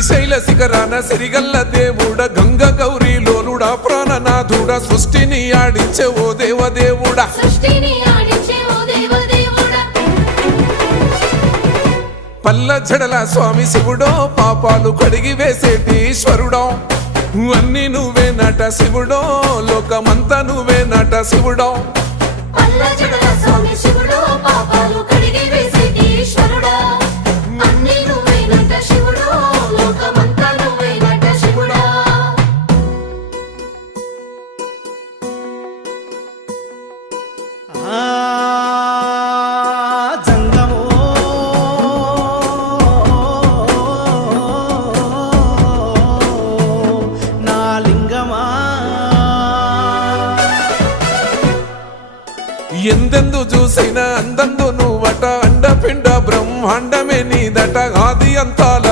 శ్రీశైల శిఖరాన సిరిగల్ల దేవుడ గంగ గౌరీ లోలుడా ప్రాణనాథుడా సృష్టిని ఆడించే ఓ దేవదేవుడా పల్ల జడల స్వామి శివుడో పాపాలు కడిగి వేసేటి ఈశ్వరుడో అన్ని నువ్వే నట శివుడో లోకమంతా నువ్వే నట శివుడో ఎందెందు చూసైనా అందందు